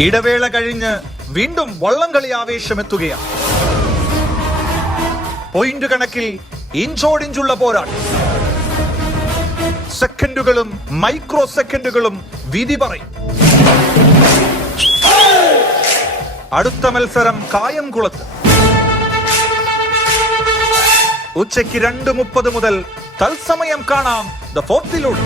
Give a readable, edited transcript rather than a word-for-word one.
ഇടവേള കഴിഞ്ഞ് വീണ്ടും വള്ളംകളി ആവേശമെത്തുകയാണ്. പോയിന്റ് കണക്കിൽ ഇഞ്ചോടിഞ്ചുള്ള പോരാട്ടം. സെക്കൻഡുകളും മൈക്രോ സെക്കൻഡുകളും വിധി പറയും. അടുത്ത മത്സരം കായംകുളത്ത്. ഉച്ചയ്ക്ക് 2:30 മുതൽ തത്സമയം കാണാം ദ ഫോർത്തിലൂടെ.